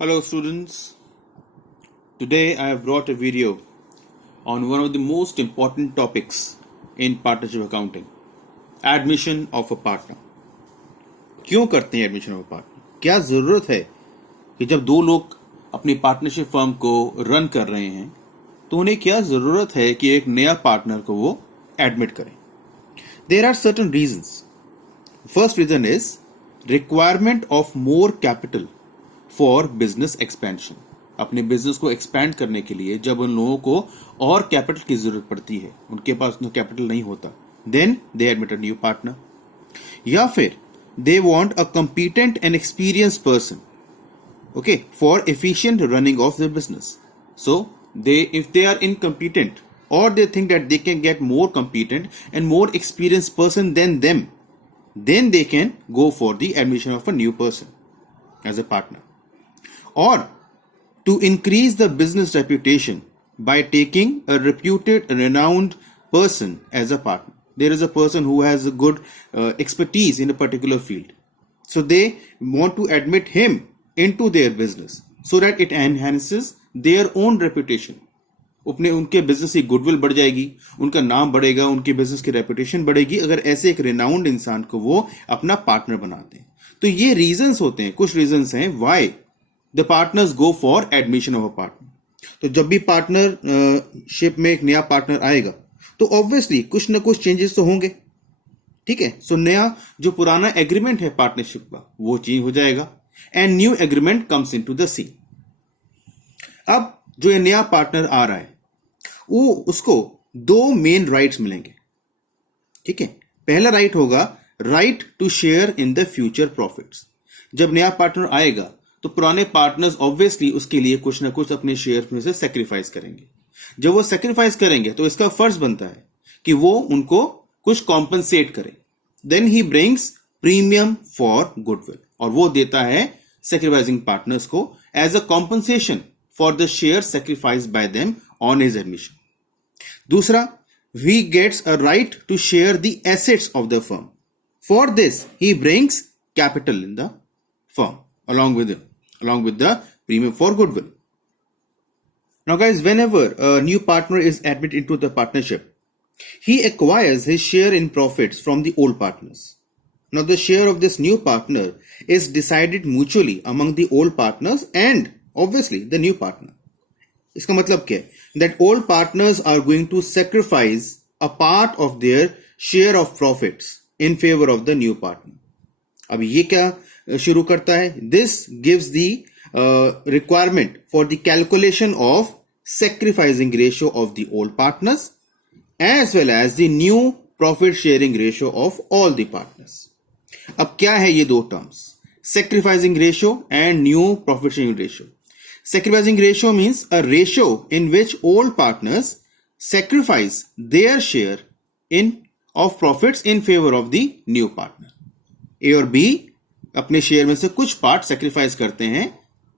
Hello students, today I have brought a video on one of the most important topics in partnership accounting, admission of a partner. क्यों करते हैं admission of a partner? क्या ज़रूरत है कि जब दो लोग अपनी पार्टनरशिप फर्म को रन कर रहे हैं तो उन्हें क्या ज़रूरत है कि एक नया पार्टनर को वो एडमिट करें? There are certain reasons. First reason is requirement of more capital for business expansion. अपने बिजनेस को एक्सपैंड करने के लिए जब उन लोगों को और कैपिटल की जरूरत पड़ती है, उनके पास उतना कैपिटल नहीं होता, then they admit a new partner. या फिर they want a competent and experience person, okay, for efficient running of the business. So they if they are incompetent or they think that they can get more competent and more experienced person than them, then they can go for the admission of a new person as a partner. Or to increase the business reputation by taking a reputed, renowned person as a partner. There is a person who has a good expertise in a particular field. So they want to admit him into their business so that it enhances their own reputation. अपने उनके business की goodwill बढ़ जाएगी, उनका नाम बढ़ेगा, उनके business की रेपुटेशन बढ़ेगी अगर ऐसे एक रिनाउंड इंसान को वो अपना पार्टनर बनाते हैं. तो ये रीजंस होते हैं, कुछ रीजंस हैं why the partners go for admission of a partner. तो जब भी पार्टनरशिप में एक नया पार्टनर आएगा तो ऑब्वियसली कुछ ना कुछ चेंजेस तो होंगे, ठीक है. सो नया जो पुराना एग्रीमेंट है पार्टनरशिप का वो चेंज हो जाएगा and new agreement comes into the scene. अब जो ये नया पार्टनर आ रहा है वो उसको दो मेन राइट्स मिलेंगे, ठीक है. पहला राइट होगा right to share in the future profits. जब नया पार्टनर आएगा तो पुराने पार्टनर्स ऑब्वियसली उसके लिए कुछ ना कुछ अपने शेयर में से सेक्रीफाइस करेंगे. जब वो सेक्रीफाइस करेंगे तो इसका फर्ज बनता है कि वो उनको कुछ कॉम्पनसेट करे. Then he brings premium for goodwill, और वो देता है सेक्रीफाइसिंग पार्टनर्स को as a compensation for the share sacrifice by them on his admission. दूसरा, he gets a right to share the assets of the firm. For this, he brings capital in the firm along with the premium for goodwill. Now guys, whenever a new partner is admitted into the partnership, he acquires his share in profits from the old partners. Now the share of this new partner is decided mutually among the old partners and obviously the new partner. इसका मतलब क्या है? That old partners are going to sacrifice a part of their share of profits in favor of the new partner. अब ये क्या शुरू करता है? This gives the requirement for the calculation of sacrificing ratio of the old partners as well as the new profit sharing ratio of all the partners. अब क्या है ये दो terms? Sacrificing ratio and new profit sharing ratio. Sacrificing ratio means a ratio in which old partners sacrifice their share of profits in favor of the new partner. A और B अपने share में से कुछ part sacrifice करते हैं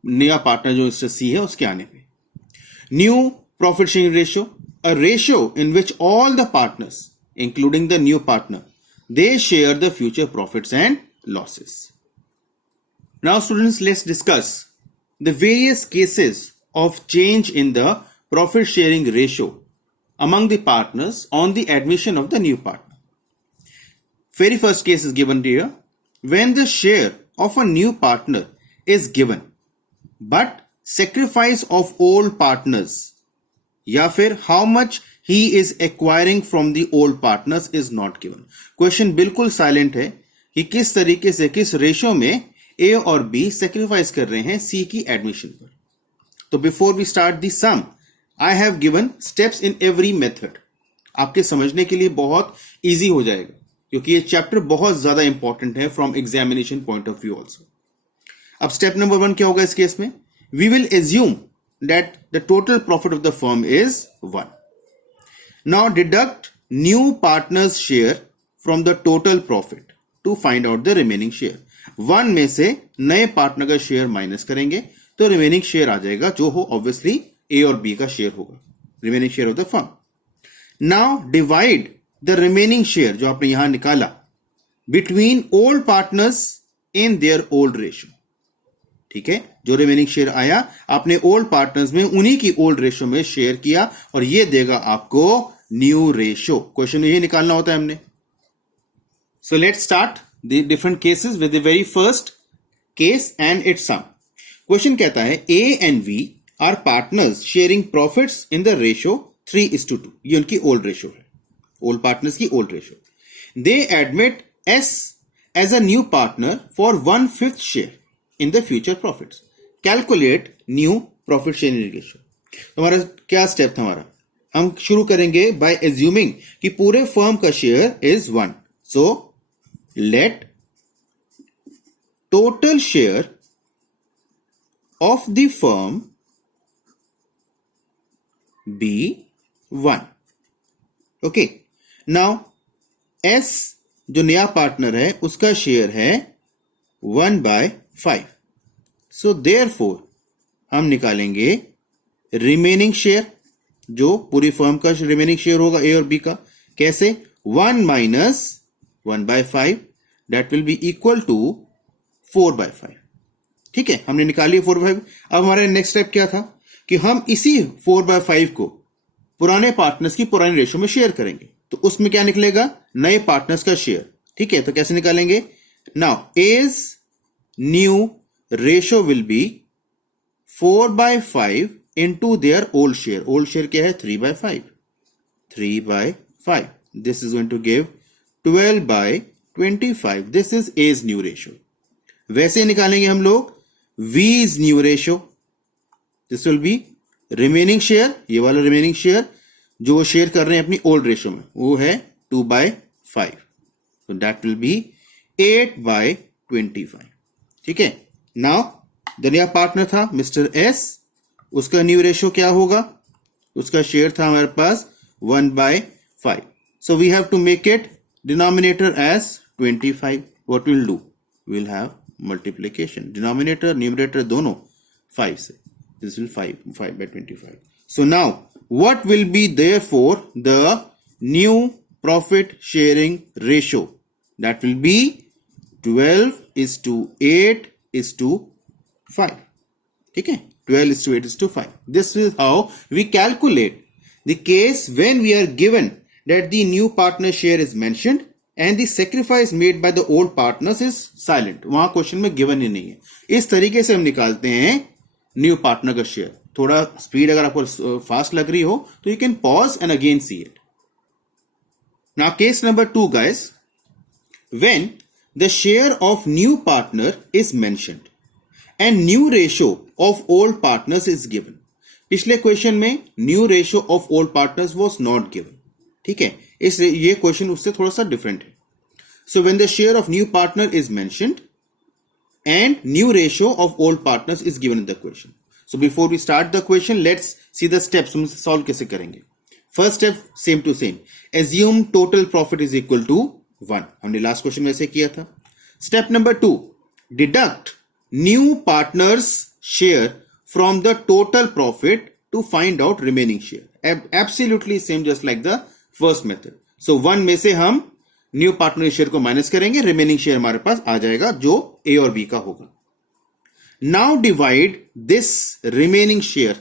नया partner जो इससे C है उसके आने पे. New profit sharing ratio, a ratio in which all the partners, including the new partner, they share the future profits and losses. Now students, let's discuss the various cases of change in the profit sharing ratio among the partners on the admission of the new partner. Very first case is given here. When the share of a new partner is given but sacrifice of old partners, या फिर how much he is acquiring from the old partners is not given. Question बिल्कुल silent है कि किस तरीके से किस ratio में ए और बी सेक्रीफाइस कर रहे हैं सी की एडमिशन पर. तो before we start the sum, I have given steps in every method. आपके समझने के लिए बहुत इजी हो जाएगा क्योंकि ये चैप्टर बहुत ज्यादा इंपॉर्टेंट है from examination point of view also. अब स्टेप नंबर 1 क्या होगा इस केस में? We will assume that the total profit of the firm is 1. Now deduct new partners share from the total profit to find out the remaining share. 1 में से नए partner का share minus करेंगे तो रिमेनिंग शेयर आ जाएगा जो हो obviously ए और बी का शेयर होगा, remaining share of the firm. Now divide the remaining share जो आपने यहां निकाला between old partners in their old ratio. ठीक है, जो रिमेनिंग शेयर आया आपने ओल्ड पार्टनर्स में उन्हीं की ओल्ड रेशो में शेयर किया और ये देगा आपको न्यू रेशो। क्वेश्चन में ये निकालना होता है हमने। So let's start the different cases with the very first case and it's sum. Question कहता है A and B are partners sharing profits in the ratio 3:2। ये उनकी ओल्ड रेशो है, ओल्ड पार्टनर्स की old ratio. They admit S as a new partner for 1/5 share in the future profits. Calculate new profit sharing ratio. हमारा क्या step था हमारा, हम शुरू करेंगे बाय एज्यूमिंग कि पूरे फर्म का share is 1। So let total share of the firm be 1. Okay. Now S जो नया पार्टनर है उसका शेयर है 1/5. So therefore हम निकालेंगे रिमेनिंग शेयर, जो पूरी फर्म का रिमेनिंग शेयर होगा ए और बी का। कैसे? 1 minus 1/5 that will be equal to 4/5। ठीक है, हमने निकाली 4/5। अब हमारा नेक्स्ट स्टेप क्या था कि हम इसी 4/5 को पुराने पार्टनर्स की पुरानी रेशो में शेयर करेंगे, तो उसमें क्या निकलेगा, नए पार्टनर्स का शेयर। ठीक है, तो कैसे निकालेंगे? Now A's new ratio will be 4/5 into their old share. Old share क्या है? 3/5। 3/5 this is going to give 12/25। This is A's new ratio. वैसे निकालेंगे हम लोग V's new ratio. This will be remaining share, ये वाला remaining share जो वो शेयर कर रहे हैं अपनी ओल्ड रेशो में, वो है 2/5। So that will be 8/25। ठीक है, नाउ द नया पार्टनर था मिस्टर एस, उसका न्यू रेशो क्या होगा? उसका शेयर था हमारे पास 1/5। So we have to make it denominator as 25. What we'll do? We'll have multiplication, denominator numerator दोनों 5 से, this will 5/25। So now what will be therefore the new profit sharing ratio? That will be 12:8:5। ठीक है, 12:8:5। This is how we calculate the case when we are given that the new partner share is mentioned and the sacrifice made by the old partners is silent। वहां question में given ही नहीं है। इस तरीके से हम निकालते हैं न्यू पार्टनर का शेयर। थोड़ा स्पीड अगर आपको फास्ट लग रही हो तो you can pause and again see it. Now case number 2 guys, when the share of new partner is mentioned and new ratio of old partners is given. पिछले question में new ratio of old partners was not given. ठीक है, इसलिए ये question उससे थोड़ा सा different है। So when the share of new partner is mentioned and new ratio of old partners is given in the question. So before we start the question, let's see the steps. हम solve कैसे करेंगे? First step same to same, assume total profit is equal to 1। हमने last question में ऐसे किया था। Step number 2, deduct new partners share from the total profit to find out remaining share. Absolutely same just like the first method. So 1 में से हम new partner share को minus करेंगे, रिमेनिंग शेयर हमारे पास आ जाएगा जो ए और बी का होगा। Now divide this remaining share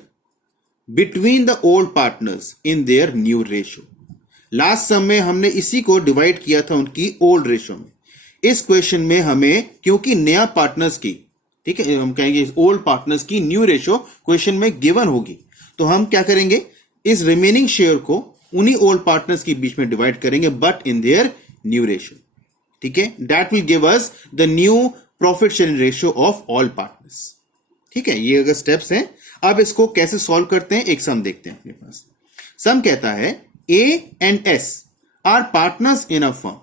between the old partners in their new ratio. Last sum में हमने इसी को डिवाइड किया था उनकी ओल्ड रेशो में। इस क्वेश्चन में हमें, क्योंकि नया पार्टनर्स की, ठीक है, हम कहेंगे ओल्ड पार्टनर्स की न्यू रेशो क्वेश्चन में गिवन होगी, तो हम क्या करेंगे, इस रिमेनिंग शेयर को उन्हीं ओल्ड पार्टनर्स के बीच में डिवाइड करेंगे, but in their new ratio. ठीक है, that will give us the new profit sharing ratio of all partners. ठीक है, ये अगर स्टेप्स हैं। अब इसको कैसे सॉल्व करते हैं, एक सम देखते हैं अपने पास। सम कहता है A and S are partners in a firm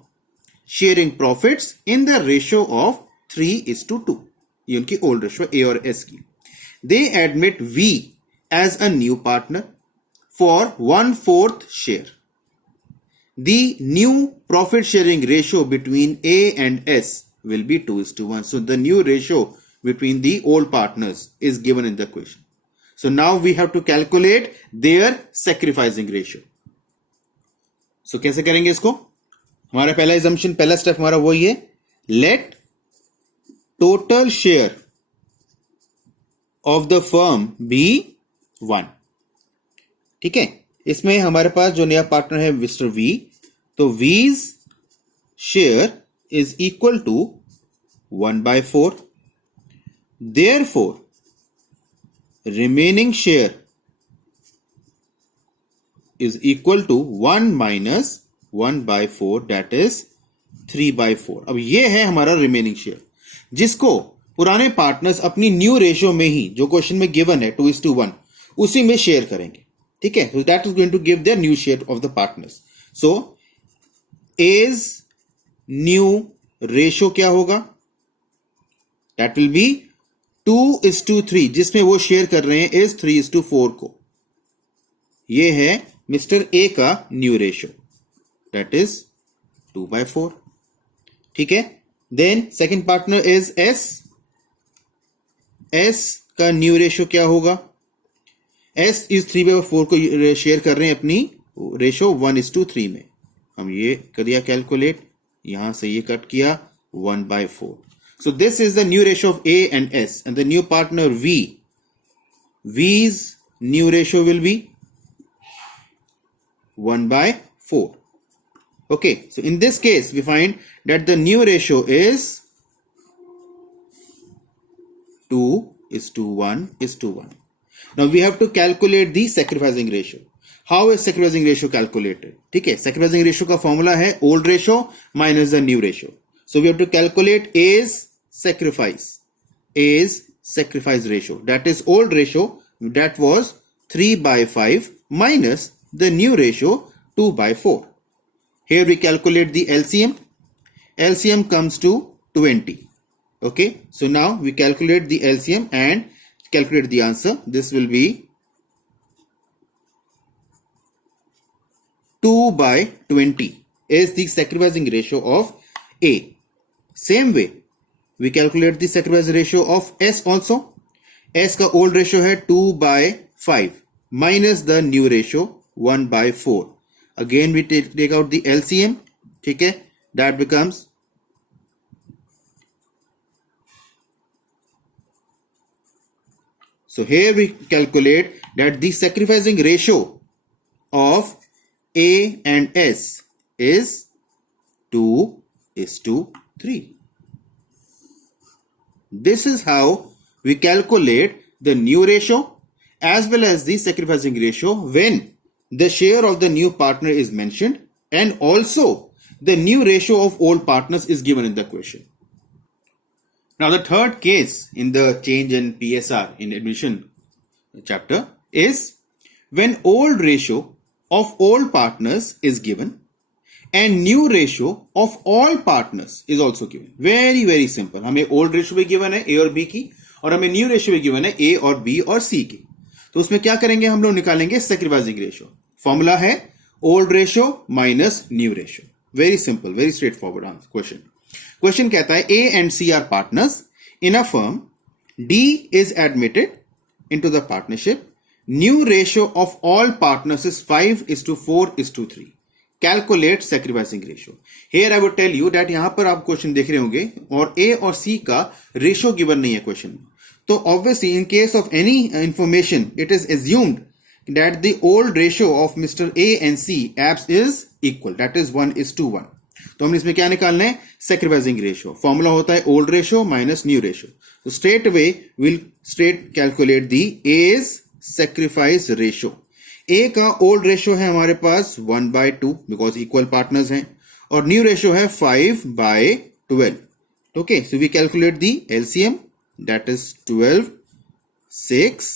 sharing profits in the ratio of 3:2। ये उनकी ओल्ड रेशो ए और एस की। They admit V as a new partner for 1/4 share. The new profit sharing ratio between A and S will be 2:1. So the new ratio between the old partners is given in the question. So now we have to calculate their sacrificing ratio. So कैसे करेंगे इसको? हमारा पहला assumption, पहला step हमारा वही है, let total share of the firm be 1। ठीक है, इसमें हमारे पास जो नया पार्टनर है मिस्टर वी, तो V's share is equal to 1/4। Therefore, remaining share is equal to 1 minus 1/4, that is 3/4। अब ये है हमारा रिमेनिंग शेयर, जिसको पुराने पार्टनर्स अपनी न्यू रेशियो में ही, जो क्वेश्चन में गिवन है 2:1, उसी में शेयर करेंगे। ठीक है, so that is going to give their new share of the partners. So A's new ratio क्या होगा? That will be 2:3, जिसमें वो शेयर कर रहे हैं इस 3:4 को। ये है मिस्टर ए का न्यू रेशियो, दैट इज 2/4। ठीक है, then second partner is S. S का न्यू रेशियो क्या होगा? एस इस 3/4 को शेयर कर रहे हैं अपनी रेशियो 1:3 में। हम ये कर दिया कैलकुलेट, यहां से ये कट किया 1/4। So this is the new ratio of A and S, and the new partner V. V's new ratio will be 1/4. Okay, so in this case we find that the new ratio is 2:1:1. Now we have to calculate the sacrificing ratio. How is sacrificing ratio calculated? ठीक है, sacrificing ratio का formula है old ratio minus the new ratio. So we have to calculate A's sacrifice ratio, that is old ratio, that was 3/5 minus the new ratio 2/4. Here we calculate the LCM. LCM comes to 20. Okay, so now we calculate the LCM and calculate the answer. This will be 2/20 is the sacrificing ratio of A. Same way we calculate the sacrifice ratio of S also. S का old ratio है 2/5 minus the new ratio 1/4. Again we take out the LCM. ठीक है, that becomes so here we calculate that the sacrificing ratio of A and S is 2:3. This is how we calculate the new ratio as well as the sacrificing ratio when the share of the new partner is mentioned, and also the new ratio of old partners is given in the question. Now the third case in the change in PSR in admission chapter is when old ratio of old partners is given and new ratio of all partners is also given. Very very simple. हमें old ratio भी given है A और B की, और हमें new ratio भी given है A और B और C की। तो उसमें क्या करेंगे हम लोग? निकालेंगे sacrificing ratio. फॉर्मूला है old ratio minus new ratio. Very simple, very straightforward question. Question कहता है A and C are partners in a firm. D is admitted into the partnership. New ratio of all partners is 5:4:3. Calculate sacrificing ratio. Here I would tell you that यहां पर आप question देख रहे होंगे और A और C का ratio given नहीं है क्वेश्चन में, तो obviously in case of any information it is assumed that the old ratio of Mr. A and C apps is equal, that is 1:1. तो हम इसमें क्या निकालना है? sacrificing ratio. फॉर्मूला होता है old ratio minus new ratio. So straight away we'll calculate the A's sacrifice ratio. A का old ratio है हमारे पास 1/2 because equal partners हैं, और new ratio है 5/12. Okay, so we calculate the LCM, that is 12, 6,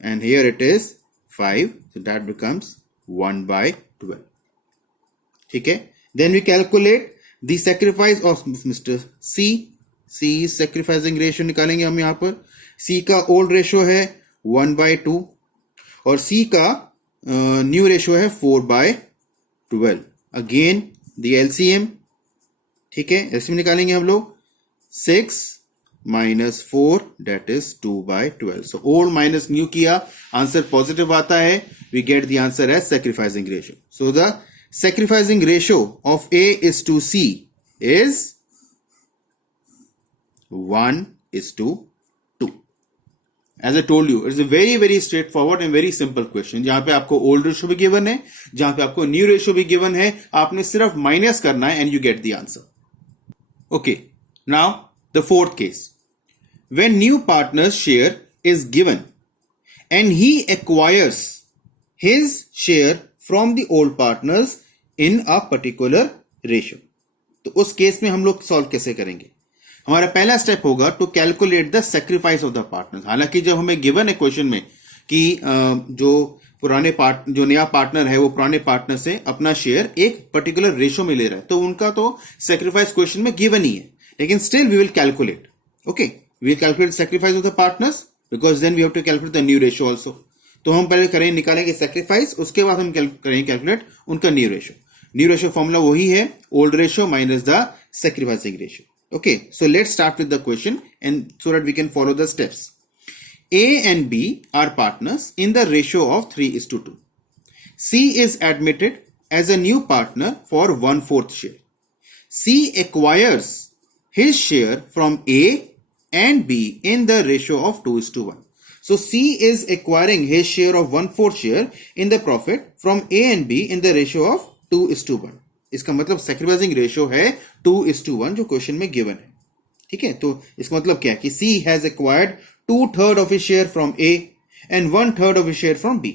and here it is 5, so that becomes 1/12. ठीक है, then we calculate the sacrifice of Mr. C. C sacrificing ratio निकालेंगे हम यहाँ पर. C का old ratio है 1/2 और C का न्यू रेशियो है 4/12. Again the LCM. ठीक है, LCM निकालेंगे हम लोग 6 minus 4, that is 2/12. So old minus new किया, आंसर पॉजिटिव आता है. We get the answer as sacrificing ratio. So the sacrificing ratio of A is to C is 1:2. As I told you, it's a very straightforward and very simple question. जहां पे आपको old ratio भी given है, जहां पे आपको new ratio भी given है, आपने सिर्फ minus करना है and you get the answer. Okay, now the fourth case. When new partner's share is given and he acquires his share from the old partners in a particular ratio. तो उस case में हम लोग solve कैसे करेंगे? हमारा पहला step होगा to calculate the sacrifice of the partners. हालांकि जब हमें गिवन है क्वेश्चन में कि जो नया पार्टनर है वो पुराने पार्टनर से अपना शेयर एक पर्टिकुलर रेशो में ले रहा है, तो उनका तो सेक्रीफाइस क्वेश्चन में गिवन ही है, लेकिन still we will calculate. Okay, we will calculate sacrifice of the partners because then we have to calculate the new ratio also. तो हम पहले निकालेंगे सेक्रीफाइस, उसके बाद हम करेंगे कैलकुलेट उनका new ratio. New ratio formula वही है old ratio minus the sacrificing ratio. Okay, so let's start with the question and so that we can follow the steps. A and B are partners in the ratio of 3:2. C is admitted as a new partner for 1/4 share. C acquires his share from A and B in the ratio of 2:1. So C is acquiring his share of 1/4 share in the profit from A and B in the ratio of 2:1. इसका मतलब sacrificing ratio है 2:1 जो question में given है. ठीक है, तो इसका मतलब क्या है कि C has acquired 2/3 of his share from A and 1/3 of his share from B.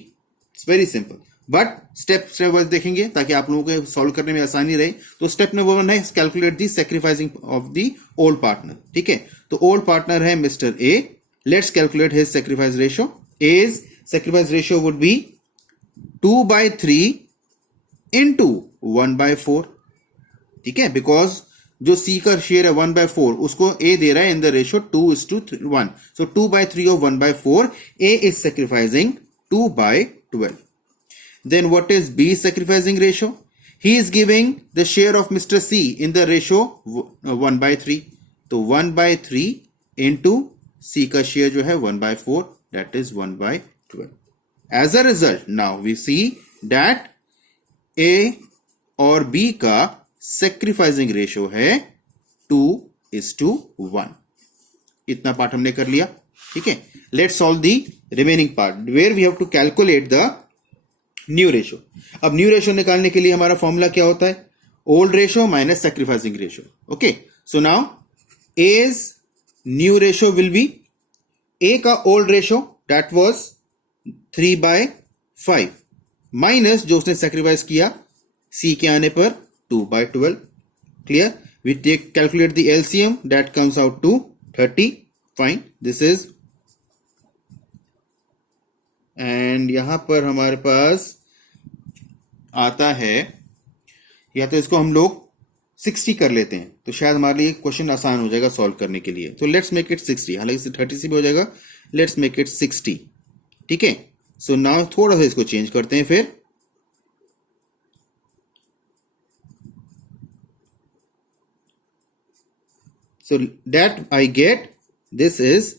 It's very simple. But step wise देखेंगे ताकि आप लोगों को सॉल्व करने में आसानी रहे. तो स्टेप नंबर 1 है calculate the sacrificing of the old partner. ठीक है, तो ओल्ड पार्टनर है mister A. Let's calculate his sacrifice ratio. A's sacrifice ratio would be 2/3 into 1/4. ठीक है, बिकॉज जो सी का शेयर है 1/4 उसको ए दे रहा है in the ratio 2:1. So 2/3 of 1/4. A is sacrificing 2/12. Then what is B sacrificing ratio? He is giving the share of mister C in the ratio 1/3. तो 1/3 इंटू सी का शेयर जो है 1/4, that is 1/12. As a result now we see that A और B का sacrificing ratio है 2:1. इतना part हमने कर लिया. ठीक है, let's solve the remaining part where we have to calculate the new ratio. अब न्यू रेशियो निकालने के लिए हमारा फॉर्मूला क्या होता है? Old ratio minus sacrificing ratio. Okay, so now A's new ratio will be A का old ratio that was 3/5 minus जो उसने सेक्रीफाइस किया सी के आने पर 2/12. Clear? We take calculate the LCM that comes out to 30. Fine, this is and यहां पर हमारे पास आता है, या तो इसको हम लोग 60 कर लेते हैं तो शायद हमारे लिए क्वेश्चन आसान हो जाएगा सॉल्व करने के लिए. तो लेट्स मेक इट 60. हालांकि 30 से भी हो जाएगा. Let's make it 60. ठीक है, सो नाउ थोड़ा सा इसको चेंज करते हैं फिर. So that I get this is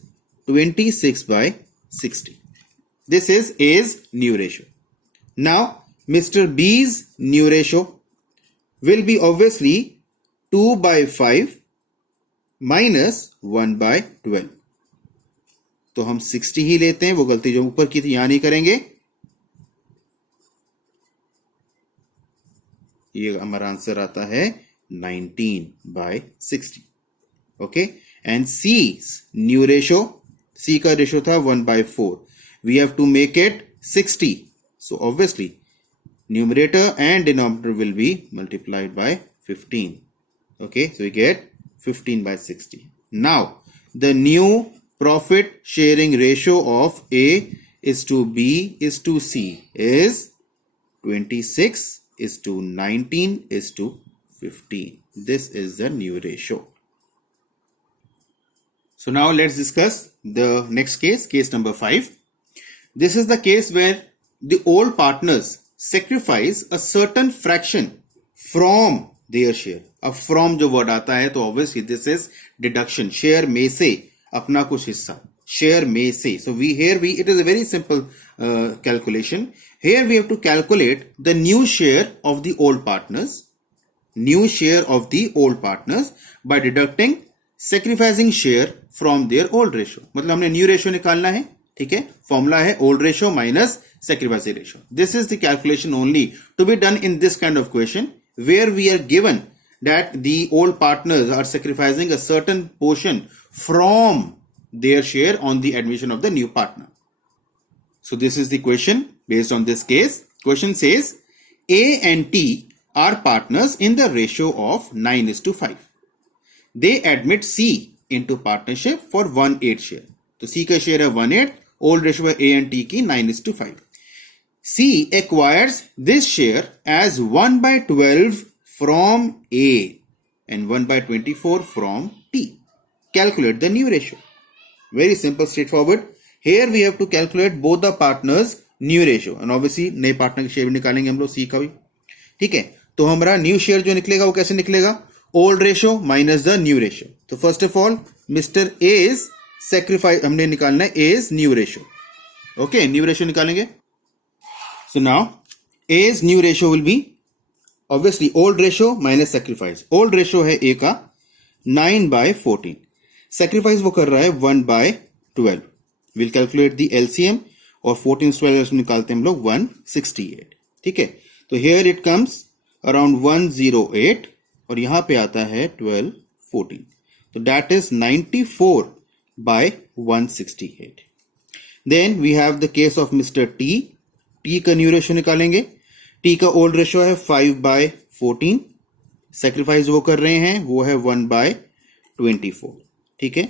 26/60. This is A's new ratio. Now Mr. B's new ratio will be obviously 2/5 minus 1/12. तो हम 60 ही लेते हैं, वो गलती जो ऊपर की थी यहां नहीं करेंगे. ये हमारा आंसर आता है 19/60. Okay, and C's new ratio, C का रेशो था 1/4. We have to make it 60. So obviously numerator and denominator will be multiplied by 15. Okay, so we get 15/60. Now the new profit sharing ratio of A is to B is to C is 26:19:15. This is the new ratio. So now let's discuss the next case, case number 5. This is the case where the old partners sacrifice a certain fraction from their share. अब from जो word आता है तो obviously this is deduction. Share में से अपना कुछ हिस्सा, share में से. So it is a very simple calculation. Here we have to calculate the new share of the old partners by deducting sacrificing share from their old ratio. मतलब हमने new ratio निकालना है, ठीक है. फॉर्मूला है old ratio minus sacrificing ratio. This is the calculation only to be done in this kind of question where we are given that the old partners are sacrificing a certain portion from their share on the admission of the new partner. So this is the question based on this case. Question says A and T are partners in the ratio of 9:5. They admit C into partnership for 1/8 share. तो C का share है 1/8, old ratio है A and T की 9:5. C acquires this share as 1/12 from A and 1/24 from T. Calculate the new ratio. Very simple, straightforward. Here we have to calculate both the partners new ratio and obviously नए partner की share भी निकालेंगे हम लोग C का भी, ठीक है. तो हमारा न्यू शेयर जो निकलेगा वो कैसे निकलेगा? Old ratio minus the new ratio. तो first of all mister A's sacrifice हमने निकालना है A's new ratio. Okay, new ratio निकालेंगे. So now A's new ratio will be obviously old ratio minus sacrifice. Old ratio है A का 9/14, sacrifice वो कर रहा है 1/12. विल कैलकुलेट द एलसीएम और 14/12 निकालते हैं हम लोग 168, ठीक है. तो हियर इट कम्स अराउंड 108 और यहां पे आता है 12/14. तो that is 94/168. Then we have the case of mister T. T का न्यू रेशियो निकालेंगे. टी का ओल्ड रेशियो है 5/14, सेक्रीफाइस वो कर रहे हैं वो है 1/24, ठीक है.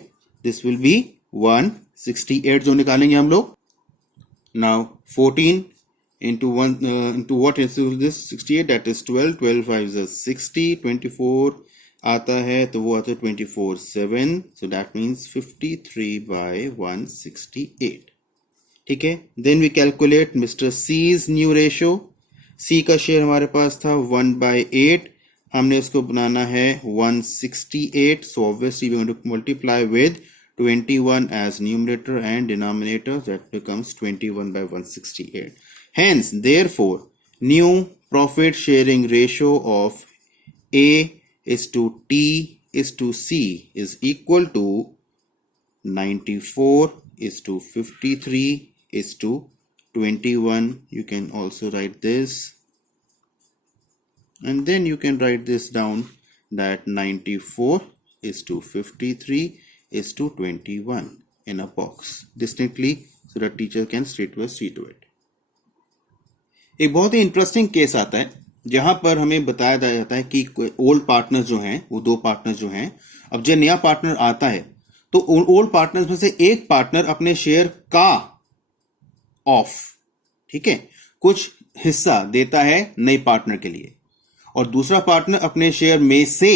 दिस विल बी 168 जो निकालेंगे हम लोग. Now 14 into 1 into what is this 68, that is 12. 12 5 is 60. 24 आता है तो वो आता है 24/7, so that means 53/168, ठीक है. Then we calculate Mr. C's new ratio. C का शेयर हमारे पास था 1/8, हमने इसको बनाना है 168, so obviously we are going to multiply with 21 as numerator and denominator, that becomes 21/168. Hence, therefore, new profit sharing ratio of A is to T is to C is equal to 94 is to 53 is to 21. You can also write this, and then you can write this down that 94 is to 53 is to 21 in a box distinctly so that teacher can straightaway see to it. एक बहुत ही interesting case आता है जहां पर हमें बताया जाता है कि ओल्ड पार्टनर जो हैं वो दो पार्टनर जो हैं, अब जब नया पार्टनर आता है तो ओल्ड पार्टनर्स में से एक पार्टनर अपने शेयर का ऑफ, ठीक है, कुछ हिस्सा देता है नए पार्टनर के लिए और दूसरा पार्टनर अपने शेयर में से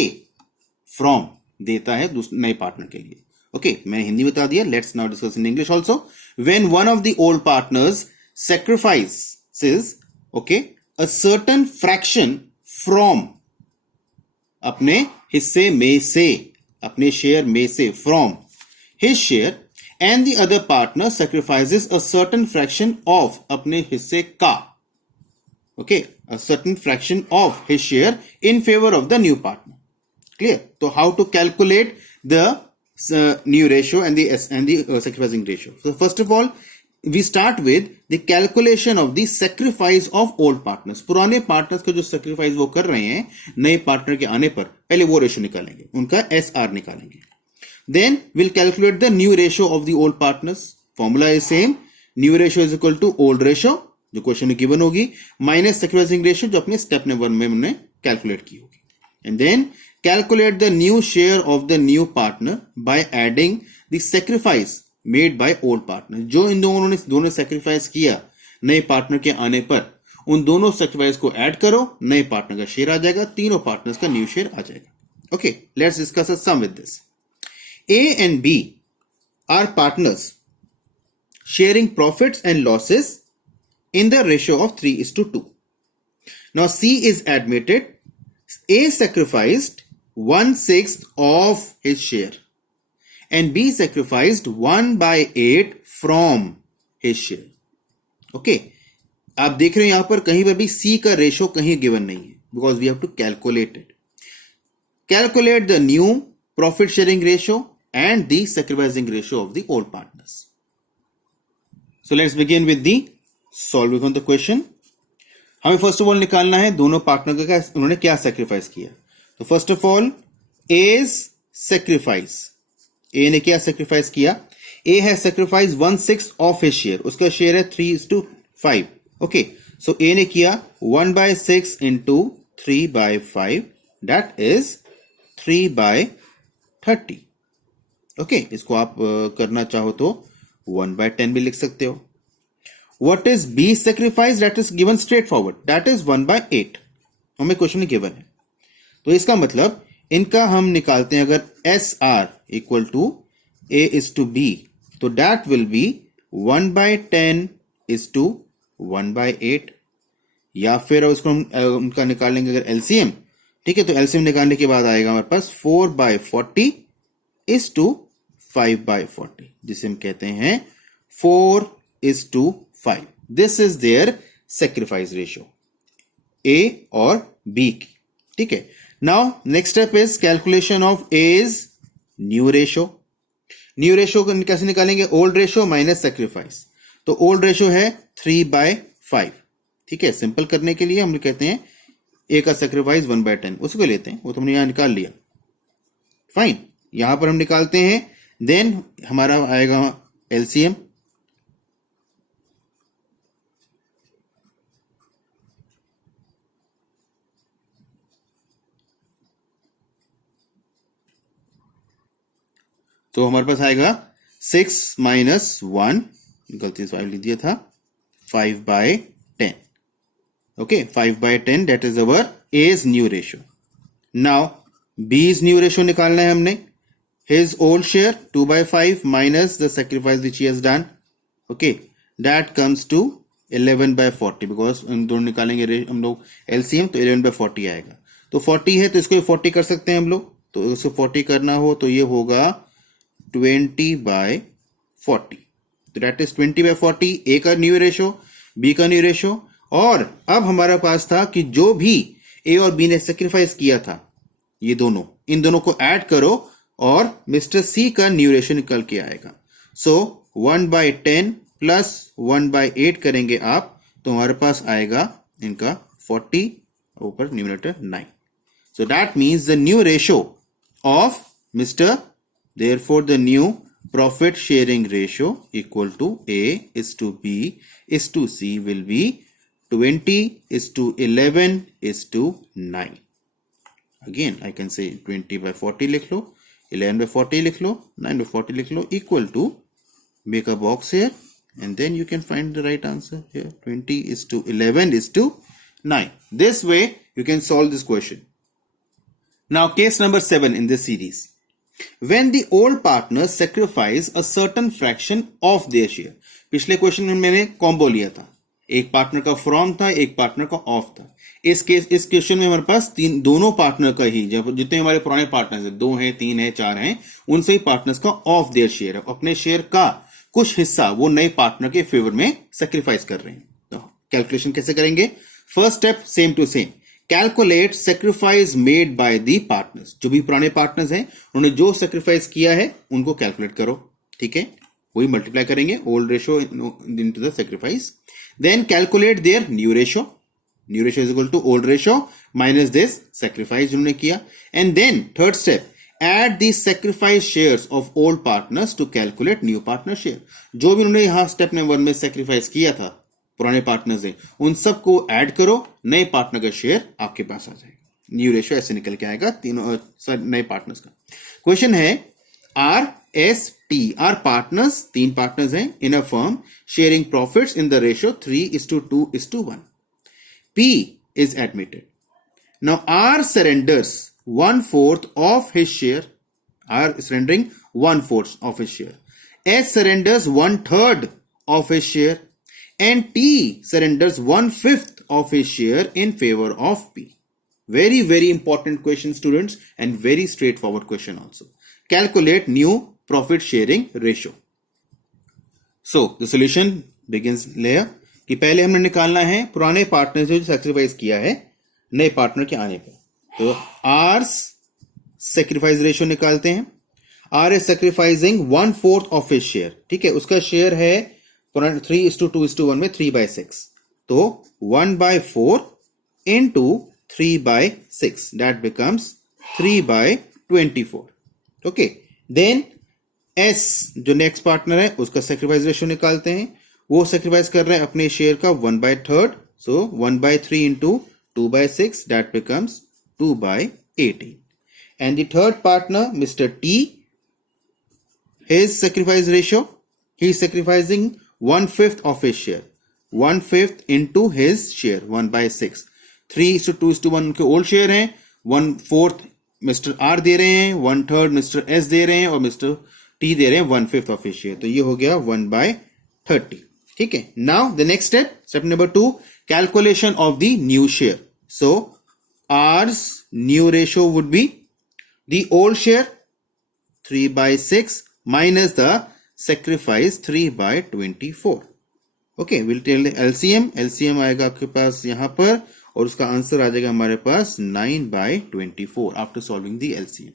फ्रॉम देता है नए पार्टनर के लिए. ओके, मैंने हिंदी बता दिया. Let's now discuss in English also. When one of the old partners sacrifices okay a certain fraction from अपने हिस्से में से, अपने शेयर में से from his share and the other partner sacrifices a certain fraction of अपने हिस्से का, okay, a certain fraction of his share in favor of the new partner. Clear? So how to calculate the new ratio and the sacrificing ratio? So first of all we start with the calculation of the sacrifice of old partners. पुराने partners का जो sacrifice वो कर रहे हैं नए partner के आने पर, पहले वो रेशियो निकालेंगे, उनका SR निकालेंगे. Then we'll calculate the new ratio of the old partners. Formula is same. New ratio is equal to old ratio जो क्वेश्चन में गिवन होगी माइनस sacrificing ratio जो अपने स्टेप नंबर 1 में हमने कैलकुलेट की होगी. And then calculate the new share of the new partner by adding the sacrifice made by old partner. जो इन दोनों ने sacrifice किया नए पार्टनर के आने पर, उन दोनों sacrifice को ऐड करो, नए पार्टनर का शेयर आ जाएगा, तीनों पार्टनर्स का न्यू शेयर आ जाएगा. Okay, let's discuss a sum with this. A and B are partners sharing profits and losses in the ratio of 3:2. Now C is admitted. A sacrificed 1/6 of his share and B sacrificed 1/8 from his share. Okay, आप देख रहे हो यहां पर कहीं पर भी C का रेशो कहीं गिवन नहीं है because we have to calculate it. Calculate the new profit sharing ratio and the sacrificing ratio of the old partners. So let's begin with the solving of the question. हमें first of all निकालना है दोनों partner का उन्होंने क्या sacrifice किया. तो first of all A's sacrifice, A ने क्या सेक्रीफाइस किया. A has sacrifice 1/6 of his share, उसका शेयर है 3:5. ओके, सो ए ने किया 1/6 इंटू 3/5, दैट इज 3/30. ओके, इसको आप करना चाहो तो 1/10 भी लिख सकते हो. What is B sacrifice? That is given straightforward. That is 1/8. हमें क्वेश्चन में गिवन है. तो इसका मतलब इनका हम निकालते हैं अगर SR equal to A is to B, तो that will be 1/10 is to 1/8. या फिर उसको हम उनका निकाल लेंगे अगर LCM. ठीक है, तो LCM निकालने के बाद आएगा हमारे पास 4/40 is to 5/40, जिसे हम कहते हैं 4:5. This is their sacrifice ratio A और बी की. ठीक है, now next step is calculation of A's new ratio. New ratio कैसे निकालेंगे? Old ratio minus sacrifice. तो ओल्ड रेशियो है 3/5. ठीक है, सिंपल करने के लिए हम कहते हैं ए का सेक्रीफाइस 1/10, उसको लेते हैं, वो तो हमने यहां निकाल लिया. फाइन, यहां पर हम निकालते हैं. देन हमारा आएगा एलसीएम. तो हमारे पास आएगा 6 - 1, गलती से 5 लिख दिया था, 5/10. Okay, 5/10 that is our A's new ratio. Now B's new ratio निकालना है हमने. His old share 2/5 minus the sacrifice which he has done. Okay, that comes to 11/40 because इन दोनों निकालेंगे हम लोग LCM, तो 11/40 आएगा. तो 40 है तो इसको 40 कर सकते हैं हम लोग. तो इसको 40 करना हो तो ये होगा 20/40. तो दैट इज 20/40 ए का न्यू रेशियो, बी का न्यू रेशियो. और अब हमारे पास था कि जो भी ए और बी ने सेक्रीफाइस किया था, ये दोनों, इन दोनों को ऐड करो और मिस्टर सी का न्यू रेशियो निकल के आएगा. सो 1/10 प्लस 1/8 करेंगे आप, तो हमारे पास आएगा इनका 40, ऊपर numerator 9. So that means the new ratio of mister, therefore the new profit sharing ratio equal to A is to B is to C will be 20:11 is to 9. Again I can say 20/40 लिख लो, 11/40 लिख लो, 9/40 लिख लो, equal to, make a box here and then you can find the right answer here. 20:11 is to 9. This way you can solve this question. Now case number 7 in this series. When the old partners sacrifice a certain fraction of their share. पिछले question में मैंने combo लिया था, एक partner का from था, एक partner का ऑफ था. इस क्वेश्चन में हमारे पास दोनों पार्टनर का ही, जब जितने हमारे पुराने पार्टनर्स हैं, 2 हैं, 3 हैं, 4 हैं, उनसे ही पार्टनर्स का ऑफ देयर शेयर है, अपने शेयर का कुछ हिस्सा वो नए पार्टनर के फेवर में सेक्रीफाइस कर रहे हैं. तो कैलकुलेशन कैसे करेंगे? First step same to same, calculate sacrifice made by the partners. जो भी पुराने पार्टनर्स हैं उन्होंने जो सेक्रीफाइस किया है उनको कैलकुलेट करो. ठीक है, वही मल्टीप्लाई करेंगे old ratio into the sacrifice. Then calculate their new ratio. New ratio is equal to old ratio minus this sacrifice जिन्होंने किया. And then third step, add the sacrifice shares of old partners to calculate new partner share. जो भी उन्होंने यहां step number 1 में sacrifice किया था पुराने पार्टनर्स हैं, उन सबको ऐड करो, नए पार्टनर का शेयर आपके पास आ जाएगा. न्यू रेशियो ऐसे निकल के आएगा तीनों नए पार्टनर्स का. क्वेश्चन है RST, आर पार्टनर्स, 3 पार्टनर्स हैं in a firm sharing profits in the ratio 3:2:1. P is admitted. Now R surrenders 1/4 of his share. R is surrendering 1/4 of his share. S surrenders 1/3 of his share. And T surrenders 1/5 of his share in favor of P. Very, very important question, students, and very straightforward question also. Calculate new profit sharing ratio. So, the solution begins here. कि पहले हमने निकालना है पुराने partner से जो sacrifice किया है नए पार्टनर के आने पर. तो आर्स सेक्रीफाइस रेशियो निकालते हैं। R is sacrificing 1/4 of his share, ठीक है, उसका शेयर है 3:2:1 में 3/6, तो 1/4 into 3/6, that becomes 3/24. Okay, then S जो नेक्स्ट पार्टनर है उसका सेक्रीफाइस रेशियो निकालते हैं। वो सेक्रीफाइस कर रहे हैं अपने शेयर का 1/3, सो 1/3 into 2/6, that becomes 2/18. And the third partner, Mr. T, his sacrifice ratio, he is sacrificing 1/5 of his share, 1/5 into his share 1/6. 3:2:1 उनके ओल्ड शेयर हैं, 1/4 मिस्टर आर दे रहे हैं, 1/3 मिस्टर एस दे रहे हैं और मिस्टर टी दे रहे हैं 1/5 ऑफ हिज शेयर, तो ये हो गया 1/30. ठीक है, now the next step number 2, calculation of the new share. So R's new ratio would be the old share 3/6 minus the sacrifice 3/24. Okay, will tell LCM. LCM आएगा आपके पास यहां पर और उसका आंसर आ जाएगा हमारे पास 9/24 आफ्टर सॉल्विंग दी एलसीएम.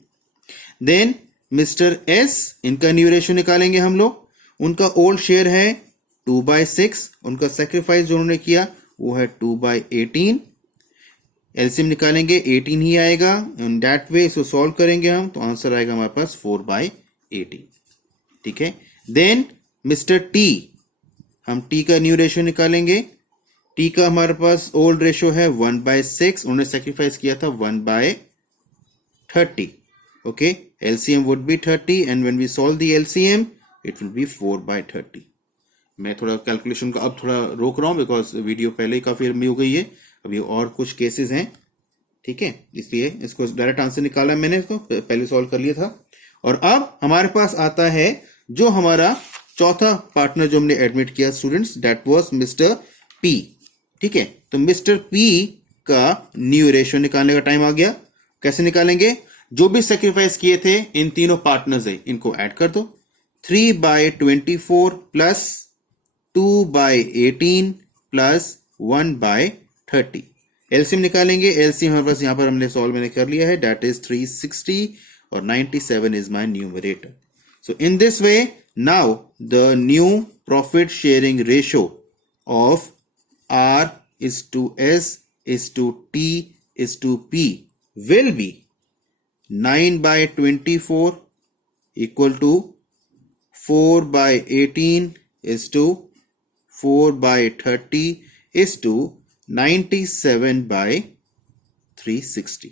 देन मिस्टर एस, इनका new ratio निकालेंगे हम लोग. उनका ओल्ड शेयर है 2/6, उनका सेक्रीफाइस जो उन्होंने किया वो है 2/18. एलसीएम निकालेंगे 18 ही आएगा. इन दैट वे इसको सॉल्व करेंगे हम तो आंसर आएगा हमारे पास 4/18. ठीक है, देन मिस्टर टी, हम टी का न्यू रेशियो निकालेंगे. टी का हमारे पास ओल्ड रेशियो है 1/6, उन्होंने सेक्रीफाइस किया था 1/30. Okay, LCM would be 30 and when we solve the LCM it will be 4/30. मैं थोड़ा कैलकुलेशन का अब थोड़ा रोक रहा हूं बिकॉज वीडियो पहले ही काफी लंबी हो गई है, अभी और कुछ केसेस हैं. ठीक है, इसलिए इसको डायरेक्ट आंसर निकाला मैंने, इसको पहले सॉल्व कर लिया था. और अब हमारे पास आता है जो हमारा चौथा पार्टनर जो हमने एडमिट किया students, that was mister P. ठीक है, तो मिस्टर पी का न्यू रेशियो निकालने का टाइम आ गया. कैसे निकालेंगे? जो भी सेक्रीफाइस किए थे इन तीनों पार्टनर्स है इनको ऐड कर दो. 3/24 प्लस 2/18 प्लस 1/30. एलसीएम निकालेंगे. एलसीएम हमारे पास यहां पर हमने सॉल्व मैंने कर लिया है, दैट इज 360 और 97 is my numerator. So in this way, now the new profit sharing ratio of R is to S is to T is to P will be 9/24 equal to 4/18 is to 4/30 is to 97/360.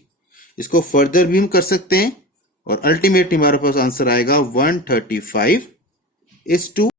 इसको further भी हम कर सकते हैं और ultimately हमारे पास answer आएगा 135 is to